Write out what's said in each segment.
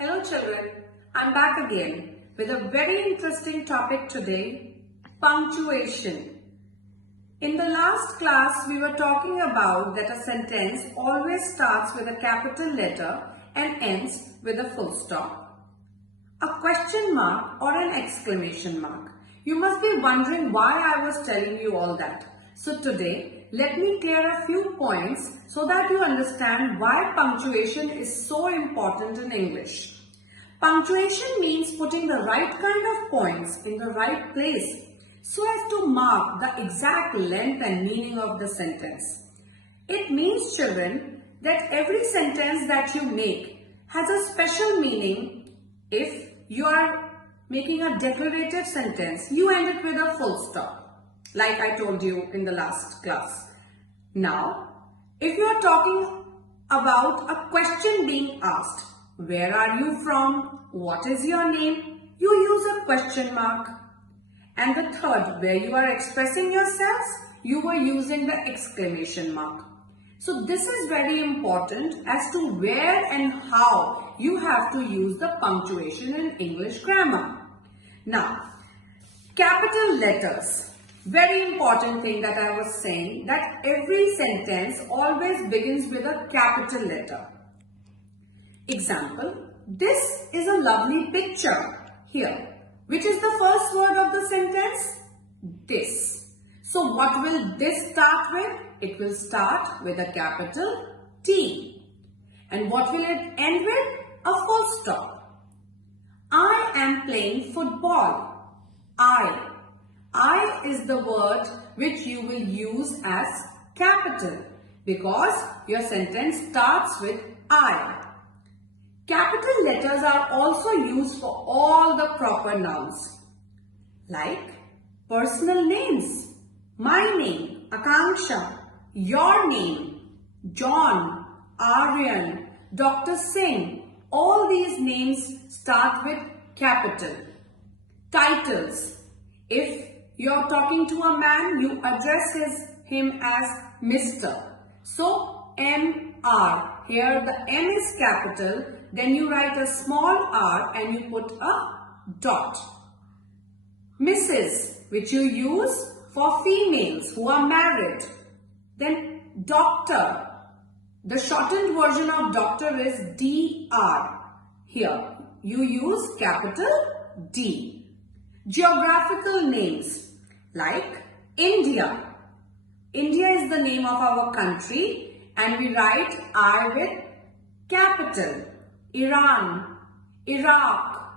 Hello children, I'm back again with a very interesting topic today, punctuation. In the last class, we were talking about that a sentence always starts with a capital letter and ends with a full stop. A question mark or an exclamation mark. You must be wondering why I was telling you all that. So today, let me clear a few points so that you understand why punctuation is so important in English. Punctuation means putting the right kind of points in the right place so as to mark the exact length and meaning of the sentence. It means, children, that every sentence that you make has a special meaning. If you are making a declarative sentence, you end it with a full stop, like I told you in the last class. Now, if you are talking about a question being asked, where are you from? What is your name? You use a question mark. And the third, where you are expressing yourselves, you were using the exclamation mark. So this is very important as to where and how you have to use the punctuation in English grammar. Now, capital letters. Very important thing that I was saying, that every sentence always begins with a capital letter. Example, this is a lovely picture here. Which is the first word of the sentence? This. So what will this start with? It will start with a capital T. And what will it end with? A full stop. I am playing football. I is the word which you will use as capital because your sentence starts with I. Capital letters are also used for all the proper nouns like personal names, my name, Akanksha, your name, John, Aryan, Dr. Singh. All these names start with capital. Titles. If you're talking to a man, you address him as Mr. So, M-R. Here the M is capital. Then you write a small r and you put a dot. Mrs. which you use for females who are married. Then doctor. The shortened version of doctor is DR. Here you use capital D. Geographical names like India. India is the name of our country and we write I with capital. Iran, Iraq,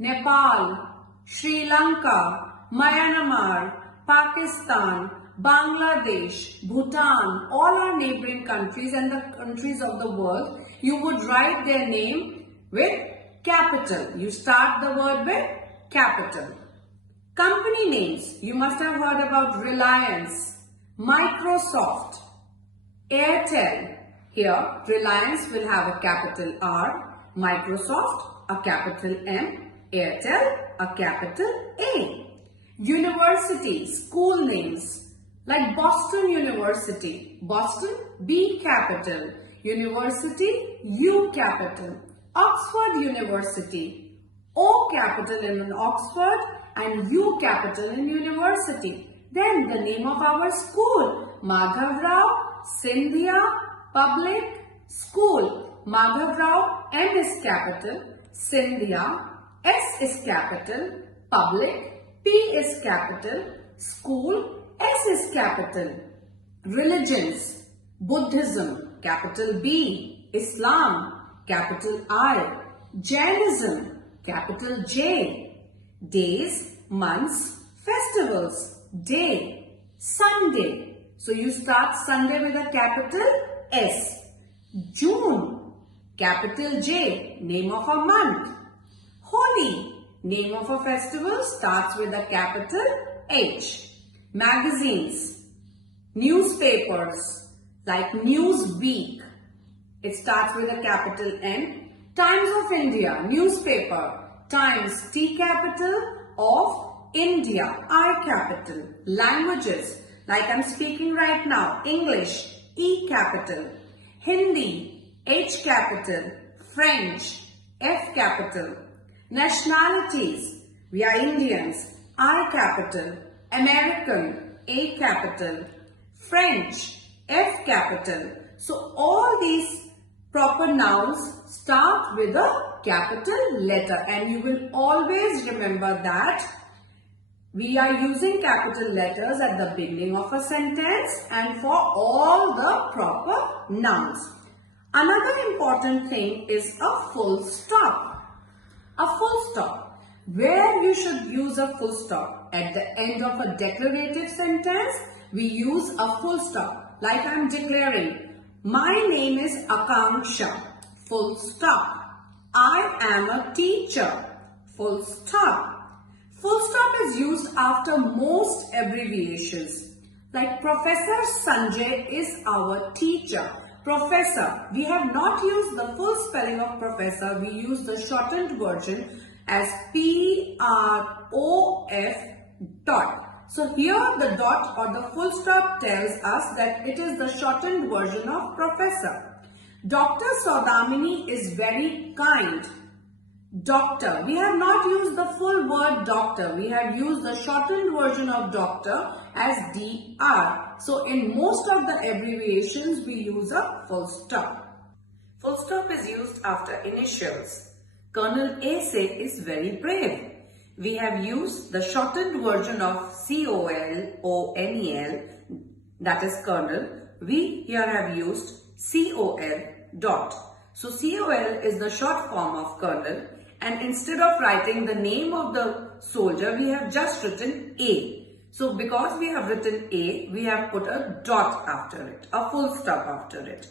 Nepal, Sri Lanka, Myanmar, Pakistan, Bangladesh, Bhutan, all our neighboring countries and the countries of the world, you would write their name with capital. You start the word with capital. Company names, you must have heard about Reliance, Microsoft, Airtel. Here, Reliance will have a capital R, Microsoft, a capital M, Airtel, a capital A. University, school names like Boston University, Boston, B capital, University, U capital, Oxford University, O capital in Oxford and U capital in University. Then the name of our school, Madhav Rao, Scindia, Public School. Madhav Rao, M is capital, Scindia, S is capital, Public, P is capital, School, S is capital. Religions, Buddhism, capital B, Islam, capital I, Jainism, capital J. Days, months, festivals, day, Sunday. So you start Sunday with a capital S. June, capital J, name of a month. Holi, name of a festival, starts with a capital H. Magazines, newspapers like Newsweek, it starts with a capital N. Times of India, newspaper, Times, T capital, of India, I capital. Languages, like I'm speaking right now, English, E capital. Hindi, H capital. French, F capital. Nationalities, we are Indians, I capital. American, A capital. French, F capital. So all these proper nouns start with a capital letter, and you will always remember that we are using capital letters at the beginning of a sentence and for all the proper nouns. Another important thing is a full stop. A full stop. Where you should use a full stop? At the end of a declarative sentence, we use a full stop. Like I am declaring, my name is Akanksha. Full stop. I am a teacher. Full stop. Full stop is used after most abbreviations. Like Professor Sanjay is our teacher. Professor, we have not used the full spelling of professor. We use the shortened version as P-R-O-F dot. So here the dot or the full stop tells us that it is the shortened version of professor. Dr. Saudamini is very kind. Doctor. We have not used the full word doctor. We have used the shortened version of doctor as DR. So in most of the abbreviations, we use a full stop. Full stop is used after initials. Colonel Ase is very brave. We have used the shortened version of COLONEL, that is Colonel. We here have used COL dot. So COL is the short form of Colonel, and instead of writing the name of the soldier, we have just written A. So because we have written A, we have put a dot after it, a full stop after it.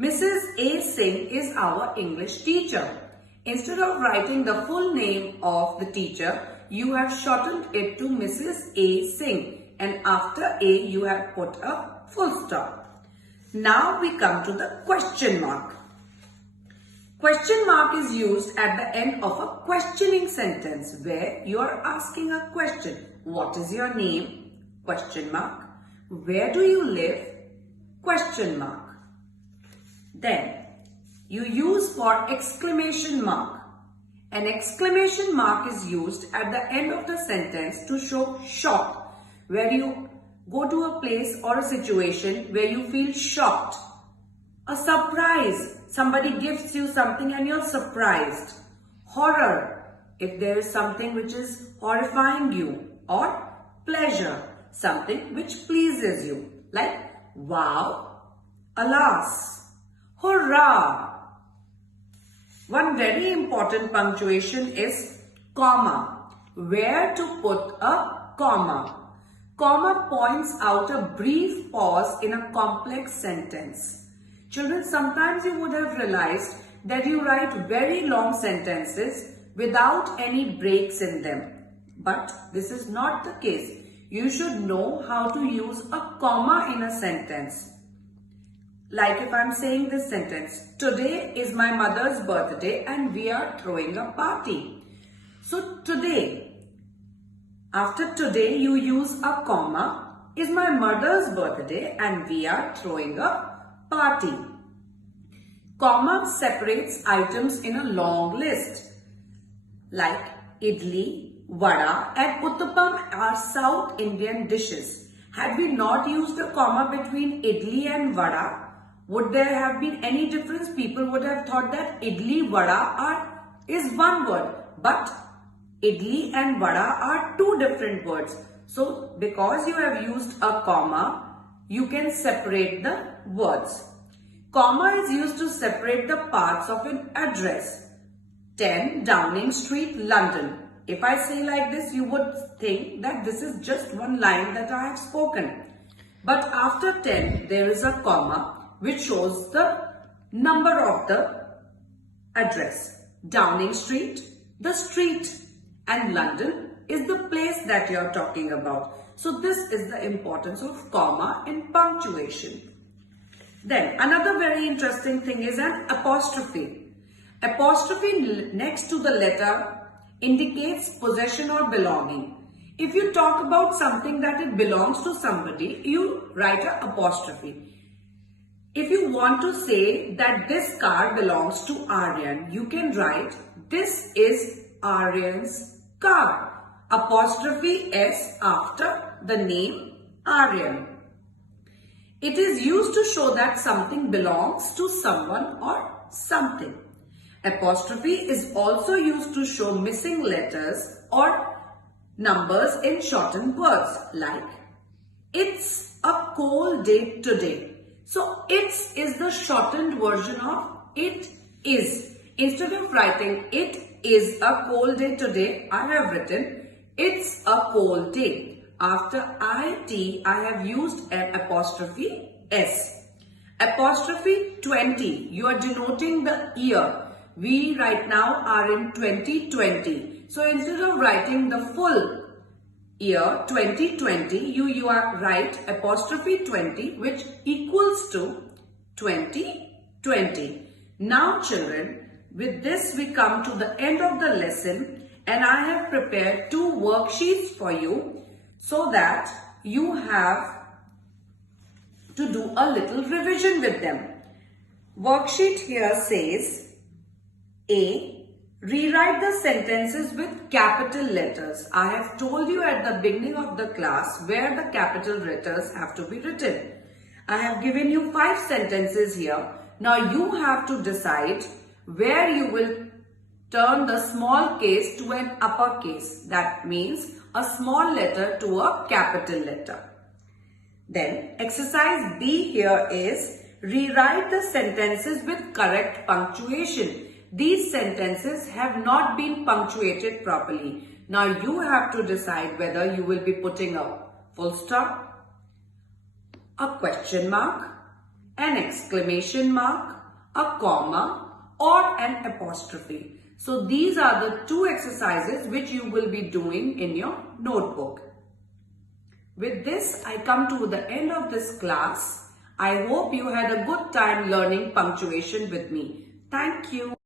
Mrs. A. Singh is our English teacher. Instead of writing the full name of the teacher, you have shortened it to Mrs. A. Singh, and after A, you have put a full stop. Now we come to the question mark. Question mark is used at the end of a questioning sentence where you are asking a question. What is your name? Question mark. Where do you live? Question mark. Then you use for exclamation mark. An exclamation mark is used at the end of the sentence to show shock, where you go to a place or a situation where you feel shocked. A surprise. Somebody gives you something and you're surprised. Horror. If there is something which is horrifying you. Or pleasure. Something which pleases you. Like wow, alas, hurrah. One very important punctuation is comma. Where to put a comma. Comma points out a brief pause in a complex sentence. Children, sometimes you would have realized that you write very long sentences without any breaks in them. But this is not the case. You should know how to use a comma in a sentence. Like if I'm saying this sentence, today is my mother's birthday and we are throwing a party. So today, after today you use a comma, is my mother's birthday and we are throwing a party. Comma separates items in a long list. Like idli, vada and uttapam are South Indian dishes. Had we not used a comma between idli and vada, would there have been any difference? People would have thought that idli, vada is one word. But idli and vada are two different words. So because you have used a comma, you can separate the words. Comma is used to separate the parts of an address. 10 Downing Street, London. If I say like this, you would think that this is just one line that I have spoken. But after 10, there is a comma which shows the number of the address. Downing Street, the street, and London is the place that you are talking about. So this is the importance of comma in punctuation. Then another very interesting thing is an apostrophe. Apostrophe next to the letter indicates possession or belonging. If you talk about something that it belongs to somebody, you write an apostrophe. If you want to say that this car belongs to Aryan, you can write, this is Aryan's car. Apostrophe S after the name Aryan. It is used to show that something belongs to someone or something. Apostrophe is also used to show missing letters or numbers in shortened words like, it's a cold day today. So, it's is the shortened version of it is. Instead of writing, it is a cold day today, I have written, it's a cold day. After IT, I have used an apostrophe S. Apostrophe 20, you are denoting the year. We right now are in 2020. So, instead of writing the full year 2020, you are write apostrophe 20, which equals to 2020. Now children, with this we come to the end of the lesson, and I have prepared 2 worksheets for you so that you have to do a little revision with them. Worksheet here says A. Rewrite the sentences with capital letters. I have told you at the beginning of the class where the capital letters have to be written. I have given you 5 sentences here. Now you have to decide where you will turn the small case to an uppercase. That means a small letter to a capital letter. Then exercise B here is rewrite the sentences with correct punctuation. These sentences have not been punctuated properly. Now you have to decide whether you will be putting a full stop, a question mark, an exclamation mark, a comma, or an apostrophe. So these are the 2 exercises which you will be doing in your notebook. With this, I come to the end of this class. I hope you had a good time learning punctuation with me. Thank you.